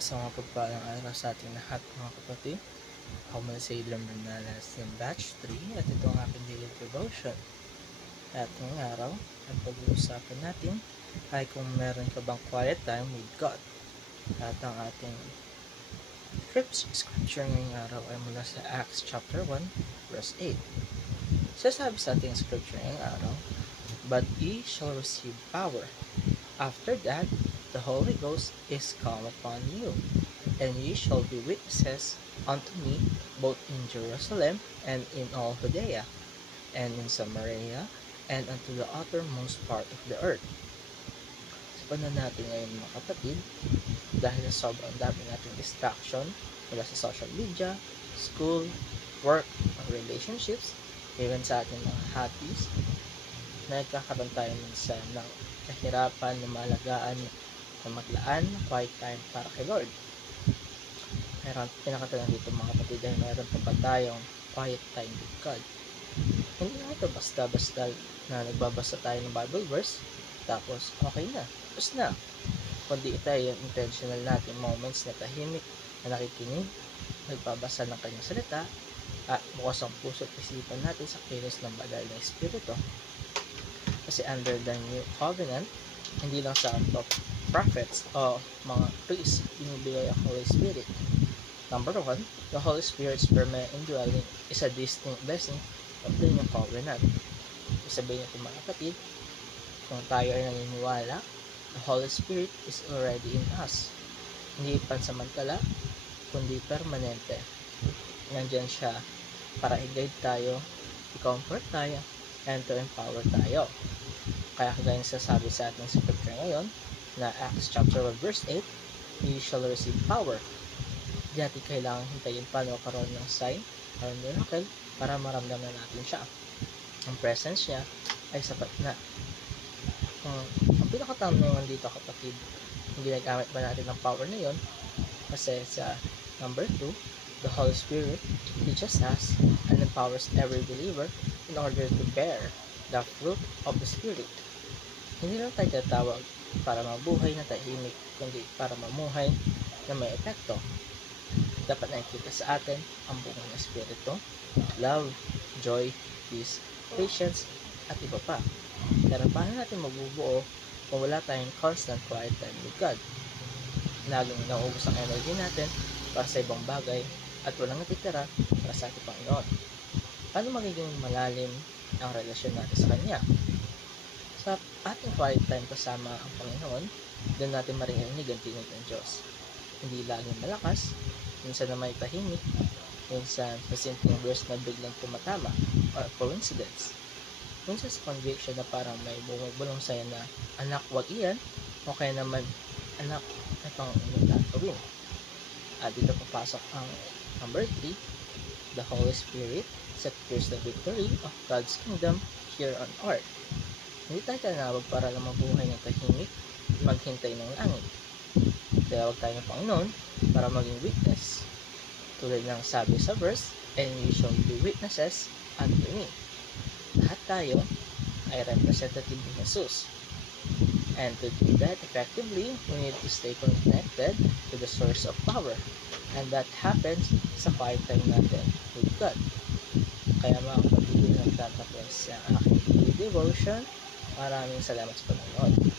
Isang mapagpalang araw sa ating lahat mga kapatid. Ako muna si Adrian Bernales ng Batch 3 at ito ang aking daily devotion. At ngayong araw, ang pag-uusapan natin ay kung meron ka bang quiet time with God. At ang ating scripture ngayong araw ay mula sa Acts chapter 1 verse 8. Sasabi sa ating scripture ngayong araw, "But ye shall receive power. After that, the Holy Ghost is come upon you, and ye shall be witnesses unto me both in Jerusalem and in all Judea, and in Samaria, and unto the uttermost part of the earth." Sa panahon natin ngayon mga kapatid, dahil sa sobrang dami nating distraction mula sa social media, school, work, relationships, even sa ating mga hobbies, nagkakaroon tayo minsan ng kahirapan na malagaan na maglaan ng quiet time para kay Lord. Mayroon pinakatanong dito mga kapatid ay mayroon pa ba tayong quiet time with God? Hindi na ito basta-basta na nagbabasa tayo ng Bible verse tapos okay na, tapos na. Kundi ito ay yung intentional natin moments na tahimik na nakikinig, nagbabasa ng kanyang salita at bukas ang puso at isipan natin sa kilos ng banal na Espiritu. Kasi under the New Covenant, hindi lang sa prophets o mga priests binibigay ang Holy Spirit. Number 1, the Holy Spirit's permanent indwelling is a distinct blessing of the New Covenant. Sabihin natin mga kapatid, kung tayo ay naniniwala, the Holy Spirit is already in us. Hindi pansamantala, kundi permanente. Nandyan siya para i-guide tayo, i-comfort tayo, and to empower tayo. Kaya kagaya sasabi sa ating scripture ngayon na Acts chapter 1 verse 8, "You shall receive power." Hindi natin kailangan hintayin pa na magkaroon ng sign or miracle para maramdaman natin siya. Ang presence niya ay sapat na. Ang pinakatanungan dito kapatid, ginagamit ba natin ang power na yon? Kasi sa number 2, the Holy Spirit teaches us and empowers every believer in order to bear the fruit of the Spirit. Hindi lang tayo tatawag para mabuhay na tahimik, kundi para mamuhay na may epekto. Dapat nakikita sa atin ang bunga ng Espiritu, love, joy, peace, patience, at iba pa. Pero paano natin mabubuo kung wala tayong constant quiet time with God? Laging nauubos ang energy natin para sa ibang bagay at walang natitira para sa ating Panginoon. Paano magiging malalim ang relasyon natin sa Kanya? Sa ating quiet time kasama ang Panginoon, doon natin marinig ang tinig ng Diyos. Hindi laging malakas, minsan na may tahimik, minsan sa simpleng verse na biglang tumatama or coincidence. Minsan sa conviction na parang may bumubulong sa'yo na, "Anak, wag iyan," o kaya naman, "Anak, itong inyong gagawin." At dito papasok ang number 3, the Holy Spirit secures the victory of God's kingdom here on earth. Hindi tayo tinawag para lang mabuhay ng tahimik, maghintay ng langit. Tinawag tayo ng Panginoon para maging witness. Tulad ng sabi sa verse, "And you shall be witnesses unto me." Lahat tayo ay representative ni Jesus. And to do that effectively, we need to stay connected to the source of power. And that happens sa quiet time natin with God. Kaya mga kapatid, nagtatapos sa aking devotion. Maraming salamat sa panonood.